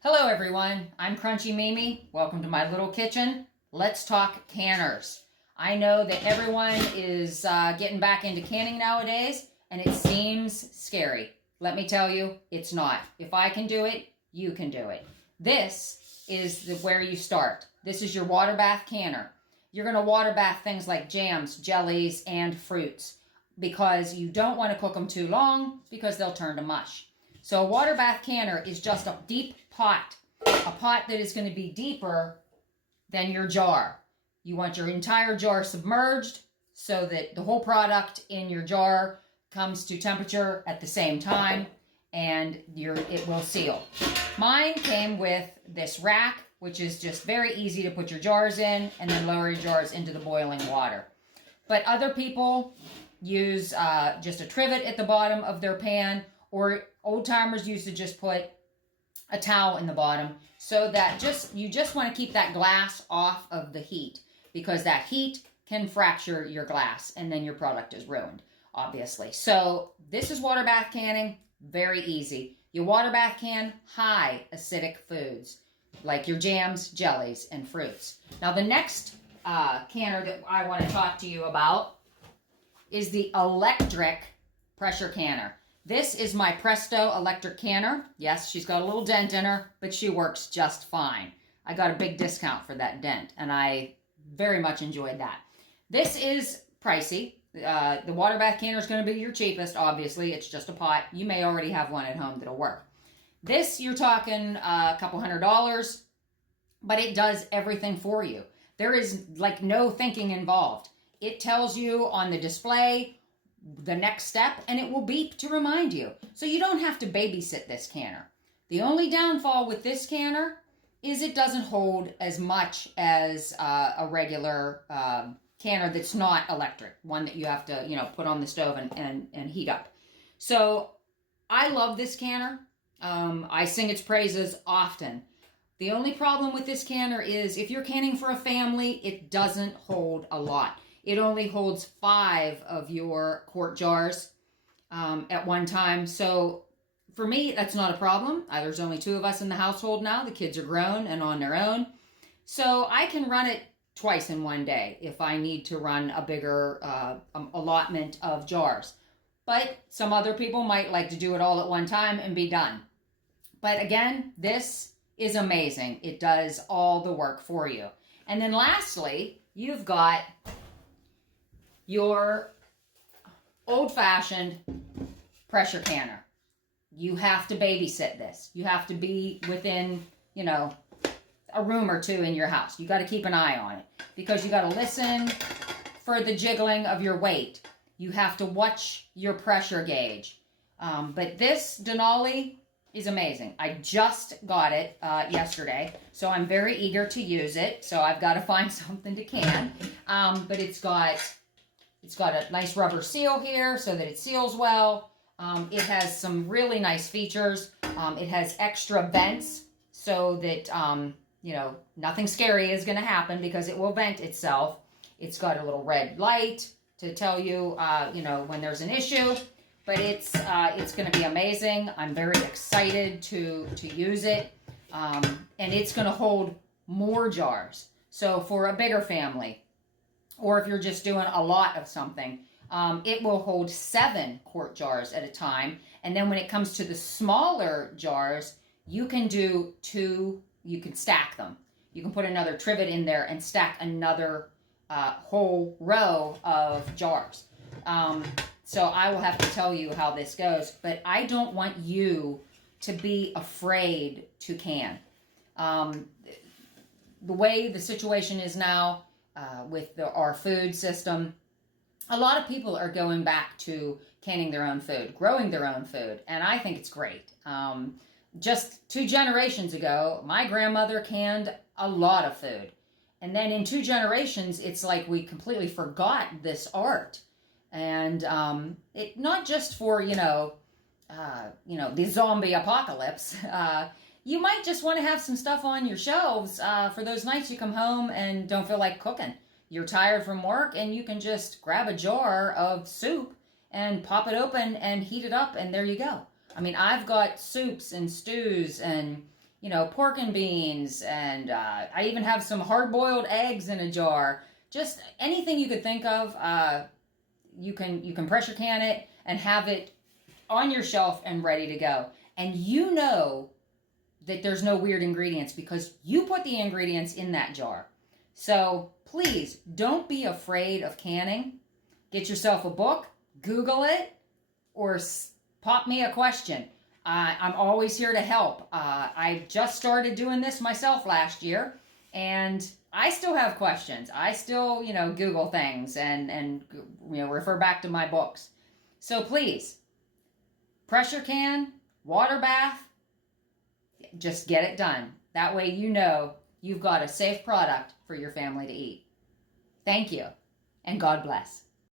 Hello everyone, I'm Crunchy Mimi. Welcome to my little kitchen. Let's talk canners. I know that everyone is getting back into canning nowadays and it seems scary. Let me tell you, it's not. If I can do it, you can do it. This is where you start. This is your water bath canner. You're going to water bath things like jams, jellies, and fruits because you don't want to cook them too long because they'll turn to mush. So a water bath canner is just a deep pot, a pot that is going to be deeper than your jar. You want your entire jar submerged so that the whole product in your jar comes to temperature at the same time and it will seal. Mine came with this rack, which is just very easy to put your jars in and then lower your jars into the boiling water. But other people use just a trivet at the bottom of their pan, or old timers used to just put a towel in the bottom so that you just want to keep that glass off of the heat because that heat can fracture your glass and then your product is ruined, obviously. So this is water bath canning, very easy. You water bath can high acidic foods like your jams, jellies, and fruits. Now the next canner that I want to talk to you about is the electric pressure canner. This is my Presto electric canner. Yes, she's got a little dent in her, but she works just fine. I got a big discount for that dent, and I very much enjoyed that. This is pricey. The water bath canner is going to be your cheapest, obviously. It's just a pot. You may already have one at home that'll work. This, you're talking a couple $100, but it does everything for you. There is like no thinking involved. It tells you on the display the next step, and it will beep to remind you. So you don't have to babysit this canner. The only downfall with this canner is it doesn't hold as much as a regular canner that's not electric, one that you have to, put on the stove and heat up. So I love this canner. I sing its praises often. The only problem with this canner is if you're canning for a family, it doesn't hold a lot. It only holds 5 of your quart jars at one time. So for me, that's not a problem. There's only 2 of us in the household now. The kids are grown and on their own. So I can run it twice in one day if I need to run a bigger allotment of jars. But some other people might like to do it all at one time and be done. But again, this is amazing. It does all the work for you. And then lastly, you've got your old-fashioned pressure canner. You have to babysit this. You have to be within, a room or 2 in your house. You got to keep an eye on it because you got to listen for the jiggling of your weight. You have to watch your pressure gauge. But this Denali is amazing. I just got it yesterday, so I'm very eager to use it. So I've got to find something to can. But it's got a nice rubber seal here so that it seals well. It has some really nice features. It has extra vents so that, nothing scary is going to happen because it will vent itself. It's got a little red light to tell you, when there's an issue. But it's going to be amazing. I'm very excited to use it. And it's going to hold more jars. So for a bigger family, or if you're just doing a lot of something, it will hold 7 quart jars at a time. And then when it comes to the smaller jars, you can do 2, you can stack them. You can put another trivet in there and stack another whole row of jars. So I will have to tell you how this goes, but I don't want you to be afraid to can. The way the situation is now, with our food system, a lot of people are going back to canning their own food, growing their own food, and I think it's great. Just 2 generations ago, my grandmother canned a lot of food. And then in 2 generations, it's like we completely forgot this art. And it not just for, the zombie apocalypse. You might just want to have some stuff on your shelves for those nights you come home and don't feel like cooking. You're tired from work and you can just grab a jar of soup and pop it open and heat it up and there you go. I mean, I've got soups and stews and you know, pork and beans, and I even have some hard-boiled eggs in a jar. Just anything you could think of, you can pressure can it and have it on your shelf and ready to go. And you know that there's no weird ingredients because you put the ingredients in that jar. So please don't be afraid of canning. Get yourself a book, Google it, or pop me a question. I'm always here to help. I just started doing this myself last year, and I still have questions. I still, you know, Google things and you know, refer back to my books. So please, pressure can, water bath, just get it done. That way you know you've got a safe product for your family to eat. Thank you, and God bless.